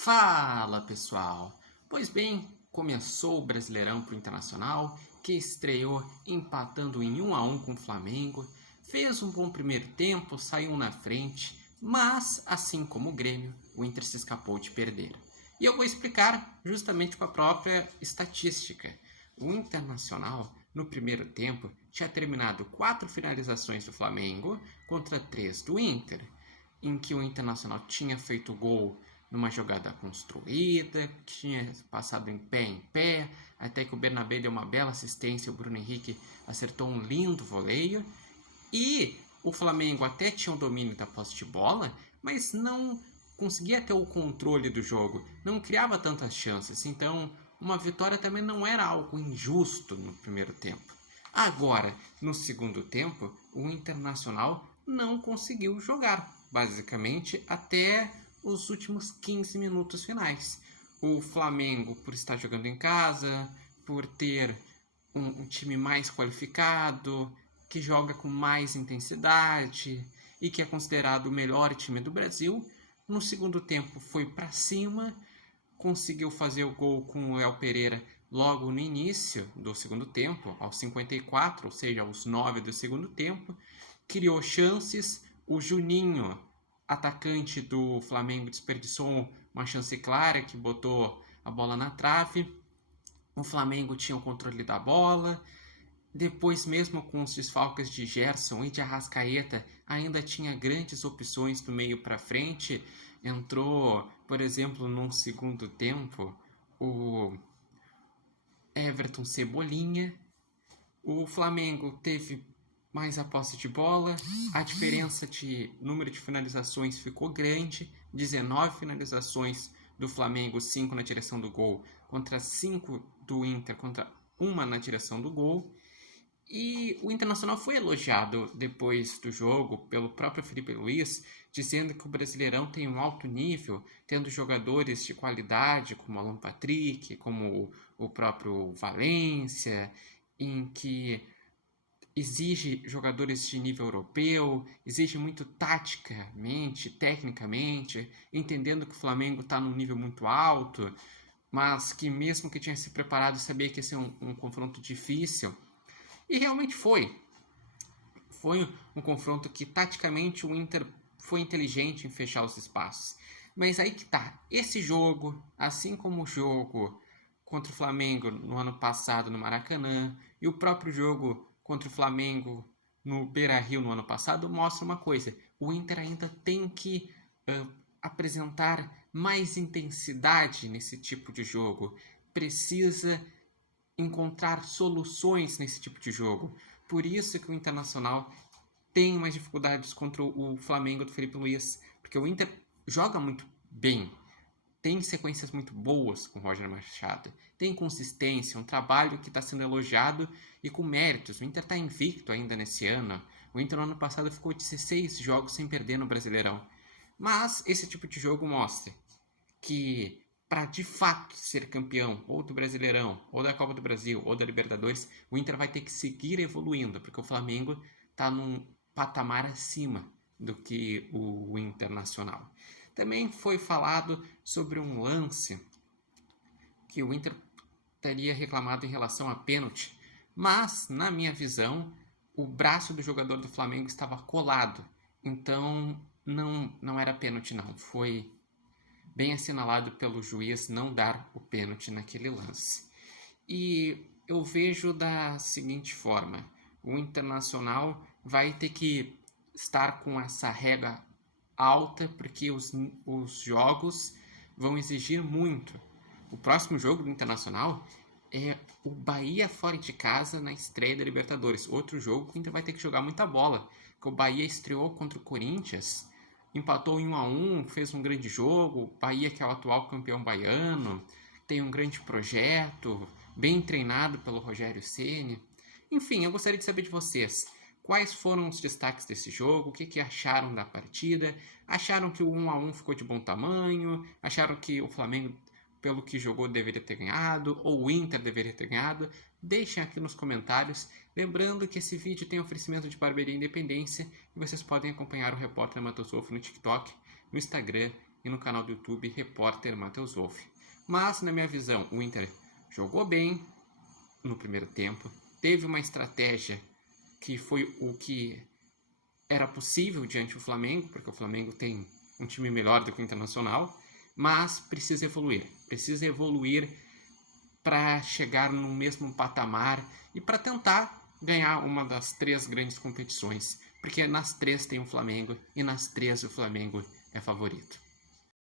Fala pessoal! Pois bem, começou o Brasileirão pro Internacional, que estreou empatando em 1-1 com o Flamengo, fez um bom primeiro tempo, saiu na frente, mas, assim como o Grêmio, o Inter se escapou de perder. E eu vou explicar justamente com a própria estatística. O Internacional, no primeiro tempo, tinha terminado 4 finalizações do Flamengo contra 3 do Inter, em que o Internacional tinha feito gol numa jogada construída, que tinha passado em pé, até que o Bernabé deu uma bela assistência, o Bruno Henrique acertou um lindo voleio, e o Flamengo até tinha o domínio da posse de bola, mas não conseguia ter o controle do jogo, não criava tantas chances, então uma vitória também não era algo injusto no primeiro tempo. Agora, no segundo tempo, o Internacional não conseguiu jogar, basicamente até os últimos 15 minutos finais. O Flamengo, por estar jogando em casa, por ter um time mais qualificado, que joga com mais intensidade e que é considerado o melhor time do Brasil, no segundo tempo foi para cima, conseguiu fazer o gol com o El Pereira logo no início do segundo tempo, aos 54, ou seja, aos 9 do segundo tempo, criou chances, o Juninho, atacante do Flamengo, desperdiçou uma chance clara que botou a bola na trave, o Flamengo tinha o controle da bola, depois, mesmo com os desfalques de Gerson e de Arrascaeta, ainda tinha grandes opções do meio para frente. Entrou, por exemplo, num segundo tempo, o Everton Cebolinha. O Flamengo teve mais a posse de bola, a diferença de número de finalizações ficou grande, 19 finalizações do Flamengo, 5 na direção do gol, contra 5 do Inter, contra uma na direção do gol. E o Internacional foi elogiado depois do jogo pelo próprio Felipe Luiz, dizendo que o Brasileirão tem um alto nível, tendo jogadores de qualidade como Alan Patrick, como o próprio Valência, em que exige jogadores de nível europeu, exige muito taticamente, tecnicamente, entendendo que o Flamengo está num nível muito alto, mas que mesmo que tinha se preparado sabia que ia ser um confronto difícil. E realmente foi. Foi um confronto que, taticamente, o Inter foi inteligente em fechar os espaços. Mas aí que tá. Esse jogo, assim como o jogo contra o Flamengo no ano passado no Maracanã, e o próprio jogo contra o Flamengo no Beira-Rio no ano passado, mostra uma coisa. O Inter ainda tem que apresentar mais intensidade nesse tipo de jogo. Precisa encontrar soluções nesse tipo de jogo. Por isso que o Internacional tem mais dificuldades contra o Flamengo do Felipe Luiz, porque o Inter joga muito bem, tem sequências muito boas com o Roger Machado, tem consistência, um trabalho que está sendo elogiado e com méritos. O Inter está invicto ainda nesse ano. O Inter no ano passado ficou 16 jogos sem perder no Brasileirão. Mas esse tipo de jogo mostra que para de fato ser campeão ou do Brasileirão, ou da Copa do Brasil, ou da Libertadores, o Inter vai ter que seguir evoluindo, porque o Flamengo está num patamar acima do que o Internacional. Também foi falado sobre um lance que o Inter teria reclamado em relação a pênalti, mas, na minha visão, o braço do jogador do Flamengo estava colado, então não era pênalti não, foi bem assinalado pelo juiz não dar o pênalti naquele lance. E eu vejo da seguinte forma: o Internacional vai ter que estar com essa régua alta, porque os jogos vão exigir muito. O próximo jogo do Internacional é o Bahia fora de casa na estreia da Libertadores. Outro jogo que o Inter vai ter que jogar muita bola, porque o Bahia estreou contra o Corinthians, empatou em 1-1, fez um grande jogo. O Bahia, que é o atual campeão baiano, tem um grande projeto, bem treinado pelo Rogério Ceni. Enfim, eu gostaria de saber de vocês, quais foram os destaques desse jogo, o que acharam da partida, acharam que o 1-1 ficou de bom tamanho, acharam que o Flamengo, pelo que jogou, deveria ter ganhado, ou o Inter deveria ter ganhado? Deixem aqui nos comentários. Lembrando que esse vídeo tem oferecimento de Barbearia Independência e vocês podem acompanhar o Repórter Matosofo no TikTok, no Instagram e e no canal do YouTube Repórter Matheus Wolff. Mas, na minha visão, o Inter jogou bem no primeiro tempo, teve uma estratégia que foi o que era possível diante do Flamengo, porque o Flamengo tem um time melhor do que o Internacional, mas precisa evoluir para chegar no mesmo patamar e para tentar ganhar uma das 3 grandes competições, porque nas 3 tem o Flamengo e nas 3 o Flamengo é favorito.